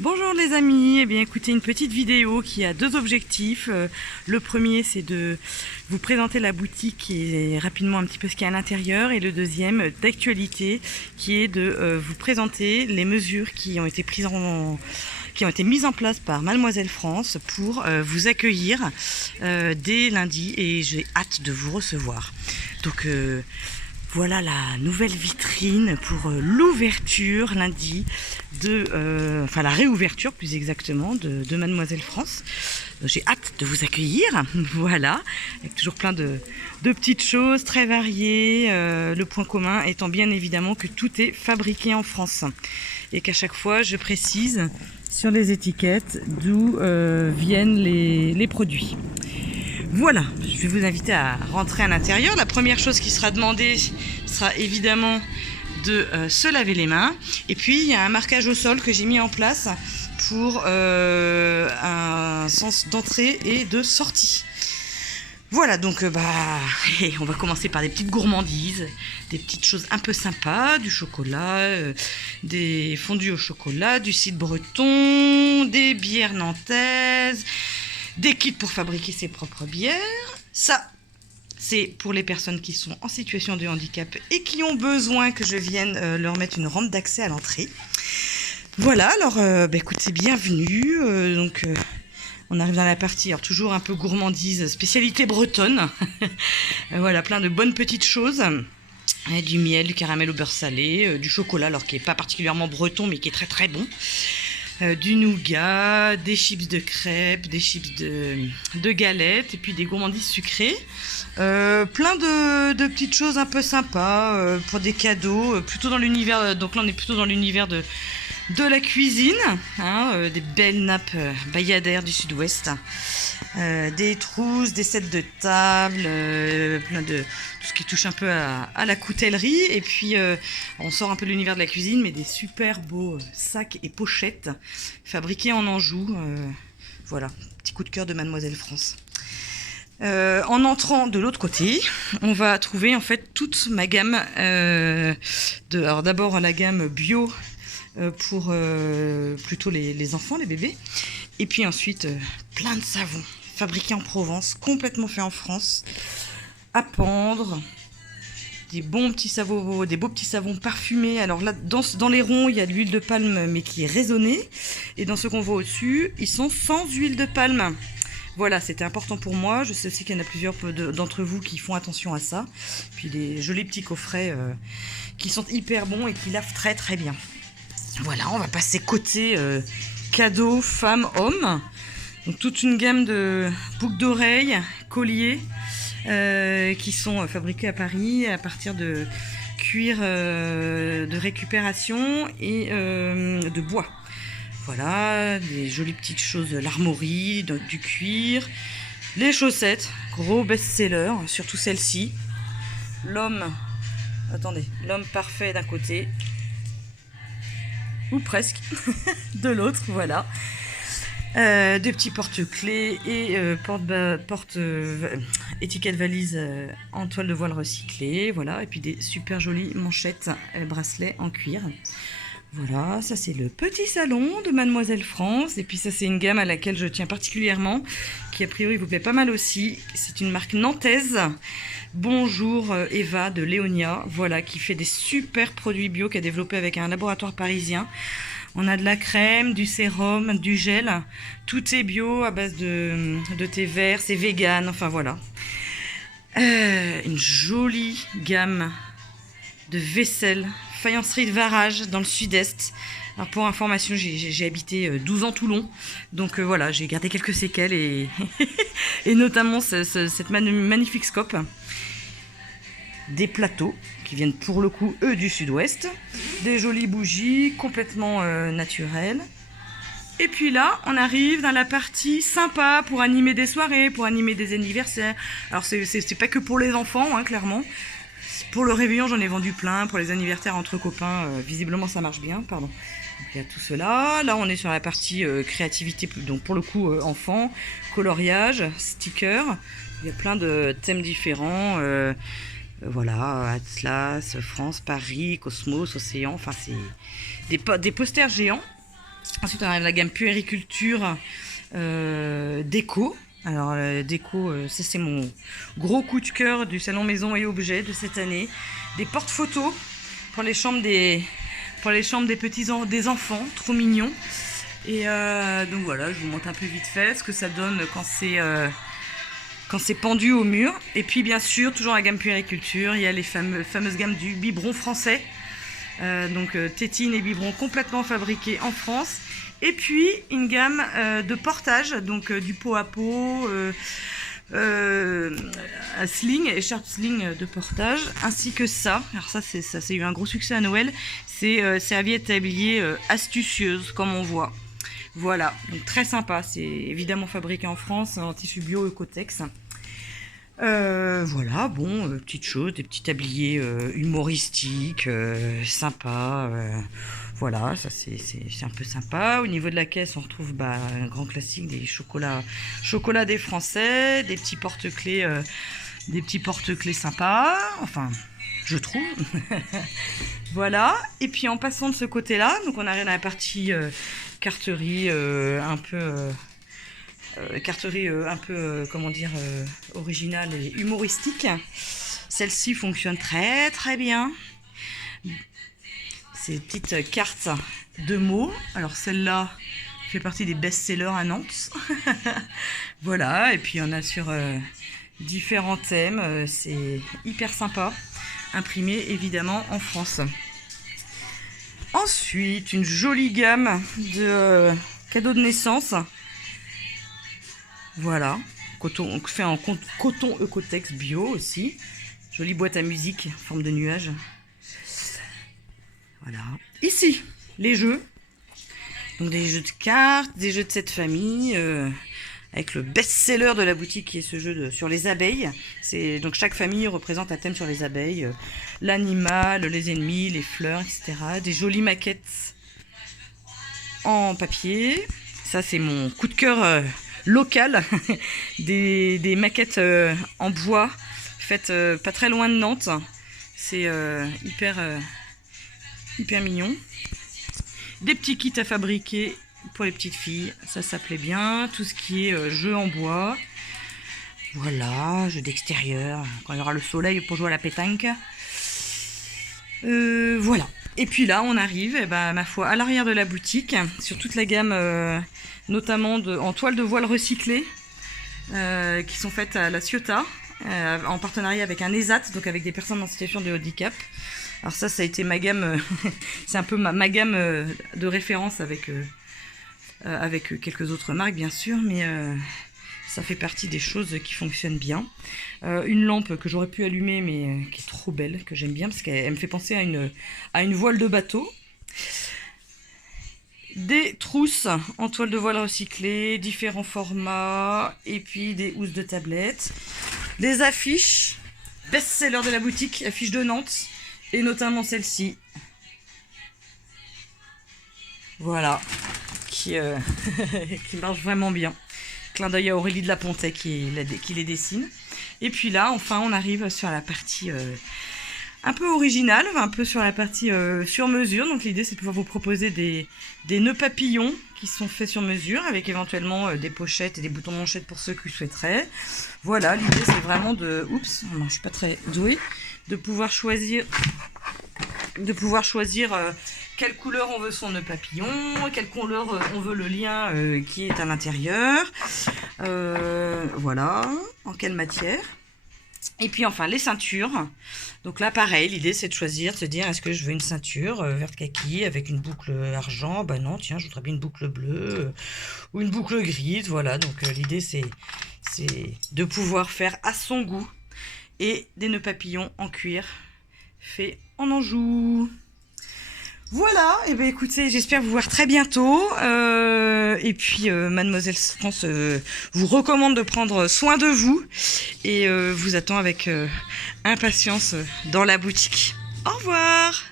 Bonjour les amis, eh bien écoutez, une petite vidéo qui a deux objectifs. Le premier, c'est de vous présenter la boutique et rapidement un petit peu ce qu'il y a à l'intérieur, et le deuxième, d'actualité, qui est de vous présenter les mesures qui ont été mises en place par Mademoiselle France pour vous accueillir dès lundi, et j'ai hâte de vous recevoir. Donc voilà la nouvelle vitrine pour l'ouverture lundi enfin la réouverture plus exactement de Mademoiselle France. J'ai hâte de vous accueillir, voilà, avec toujours plein de petites choses très variées. Le point commun étant bien évidemment que tout est fabriqué en France et qu'à chaque fois je précise sur les étiquettes d'où viennent les produits. Voilà, je vais vous inviter à rentrer à l'intérieur. La première chose qui sera demandée sera évidemment de se laver les mains. Et puis il y a un marquage au sol que j'ai mis en place pour un sens d'entrée et de sortie. Voilà, donc on va commencer par des petites gourmandises, des petites choses un peu sympas, du chocolat, des fondus au chocolat, du cidre breton, des bières nantaises, des kits pour fabriquer ses propres bières. Ça, c'est pour les personnes qui sont en situation de handicap et qui ont besoin que je vienne leur mettre une rampe d'accès à l'entrée. Voilà, alors écoutez, bienvenue. On arrive dans la partie, alors toujours un peu gourmandise, spécialité bretonne. Voilà, plein de bonnes petites choses. Du miel, du caramel au beurre salé, du chocolat, alors qui n'est pas particulièrement breton, mais qui est très très bon. Du nougat, des chips de crêpes, des chips de galettes, et puis des gourmandises sucrées. Plein de petites choses un peu sympas pour des cadeaux, plutôt dans l'univers. Donc là, on est plutôt dans l'univers de la cuisine, des belles nappes bayadères du sud-ouest, des trousses, des sets de table, plein de tout ce qui touche un peu à la coutellerie. Et puis on sort un peu de l'univers de la cuisine, mais des super beaux sacs et pochettes fabriqués en Anjou. Voilà, petit coup de cœur de Mademoiselle France. En entrant de l'autre côté, on va trouver en fait toute ma gamme alors d'abord la gamme bio pour plutôt les enfants, les bébés, et puis ensuite plein de savons fabriqués en Provence, complètement faits en France, à pendre, des beaux petits savons parfumés. Alors là, dans les ronds, il y a de l'huile de palme, mais qui est raisonnée, et dans ceux qu'on voit au-dessus, ils sont sans huile de palme. Voilà, c'était important pour moi. Je sais aussi qu'il y en a plusieurs d'entre vous qui font attention à ça. Puis des jolis petits coffrets qui sont hyper bons et qui lavent très très bien. Voilà, on va passer côté cadeaux femmes-hommes. Donc toute une gamme de boucles d'oreilles, colliers, qui sont fabriqués à Paris à partir de cuir de récupération et de bois. Voilà, des jolies petites choses, l'armoirie, du cuir, les chaussettes, gros best-seller, surtout celle-ci. L'homme parfait d'un côté, ou presque, de l'autre, voilà. Des petits porte-clés et étiquettes valises en toile de voile recyclée, voilà. Et puis des super jolies manchettes, bracelets en cuir. Voilà, ça c'est le petit salon de Mademoiselle France. Et puis ça c'est une gamme à laquelle je tiens particulièrement, qui a priori vous plaît pas mal aussi. C'est une marque nantaise, Bonjour Eva de Léonia, voilà, qui fait des super produits bio, qui a développé avec un laboratoire parisien. On a de la crème, du sérum, du gel, tout est bio à base de thé vert, c'est vegan, enfin voilà. Une jolie gamme de vaisselle, faïencerie de Varage dans le sud-est. Alors pour information, j'ai habité 12 ans Toulon, donc voilà, j'ai gardé quelques séquelles et, et notamment cette magnifique scope. Des plateaux qui viennent pour le coup du sud-ouest, des jolies bougies complètement naturelles. Et puis là, on arrive dans la partie sympa pour animer des soirées, pour animer des anniversaires. Alors c'est pas que pour les enfants, clairement. Pour le réveillon, j'en ai vendu plein. Pour les anniversaires entre copains, visiblement ça marche bien. Pardon. Donc, il y a tout cela. Là, on est sur la partie créativité, donc pour le coup enfants, coloriage, stickers. Il y a plein de thèmes différents. Voilà, Atlas, France, Paris, Cosmos, Océan. Enfin, c'est des posters géants Ensuite, on a la gamme puériculture déco. Alors, déco, ça c'est mon gros coup de cœur du salon maison et objets de cette année. Des porte-photos pour les chambres des des enfants, trop mignons. Et donc voilà, je vous montre un peu vite fait ce que ça donne quand c'est pendu au mur. Et puis bien sûr, toujours la gamme puériculture, il y a les fameuses gammes du biberon français. Donc tétines et biberons complètement fabriqués en France. Et puis une gamme de portage, donc du pot à pot, sling, écharpe sling de portage, ainsi que ça. Alors ça c'est eu un gros succès à Noël. C'est serviette tablier astucieuse, comme on voit. Voilà, donc très sympa. C'est évidemment fabriqué en France en tissu bio Ecotex. Voilà, bon, petites choses, des petits tabliers humoristiques, sympas. Voilà, ça c'est un peu sympa. Au niveau de la caisse, on retrouve un grand classique des chocolats des Français, des petits porte-clés sympas. Enfin, je trouve. Voilà. Et puis en passant de ce côté-là, donc on arrive à la partie carterie comment dire, originale et humoristique. Celle-ci fonctionne très très bien. Ces petites cartes de mots. Alors celle-là fait partie des best-sellers à Nantes. Voilà, et puis on a sur différents thèmes. C'est hyper sympa. Imprimé évidemment en France. Ensuite, une jolie gamme de cadeaux de naissance. Voilà, fait en coton Ecotex bio aussi. Jolie boîte à musique en forme de nuage. Voilà. Ici, les jeux. Donc des jeux de cartes, des jeux de cette famille. Avec le best-seller de la boutique qui est ce jeu sur les abeilles. Donc chaque famille représente un thème sur les abeilles. L'animal, les ennemis, les fleurs, etc. Des jolies maquettes en papier. Ça c'est mon coup de cœur local. des maquettes en bois faites pas très loin de Nantes. C'est hyper mignon. Des petits kits à fabriquer pour les petites filles, ça plaît bien. Tout ce qui est jeu en bois. Voilà, jeu d'extérieur, quand il y aura le soleil pour jouer à la pétanque. Voilà. Et puis là, on arrive, ma foi, à l'arrière de la boutique, sur toute la gamme, notamment en toile de voile recyclée, qui sont faites à la Ciotat, en partenariat avec un ESAT, donc avec des personnes en situation de handicap. Alors ça a été ma gamme, c'est un peu ma gamme de référence avec quelques autres marques bien sûr, mais ça fait partie des choses qui fonctionnent bien. Une lampe que j'aurais pu allumer mais qui est trop belle, que j'aime bien parce qu'elle me fait penser à une voile de bateau. Des trousses en toile de voile recyclée, différents formats, et puis des housses de tablette. Des affiches, best-seller de la boutique, affiches de Nantes, et notamment celle-ci. Voilà, qui marche vraiment bien. Clin d'œil à Aurélie de la Pontet qui les dessine. Et puis là, enfin, on arrive sur la partie un peu originale, un peu sur la partie sur mesure. Donc l'idée, c'est de pouvoir vous proposer des nœuds papillons qui sont faits sur mesure, avec éventuellement des pochettes et des boutons manchettes pour ceux qui souhaiteraient. Voilà, l'idée, c'est vraiment de... Oups, non, je suis pas très douée. De pouvoir choisir quelle couleur on veut son nœud papillon, quelle couleur on veut le lien qui est à l'intérieur, voilà, en quelle matière. Et puis enfin les ceintures. Donc là pareil, l'idée c'est de choisir, de se dire est-ce que je veux une ceinture verte kaki avec une boucle argent, bah non tiens je voudrais bien une boucle bleue ou une boucle grise, voilà. Donc l'idée c'est de pouvoir faire à son goût. Et des nœuds papillons en cuir faits en Anjou. Voilà, et bien écoutez, j'espère vous voir très bientôt. Et puis Mademoiselle France vous recommande de prendre soin de vous et vous attend avec impatience dans la boutique. Au revoir.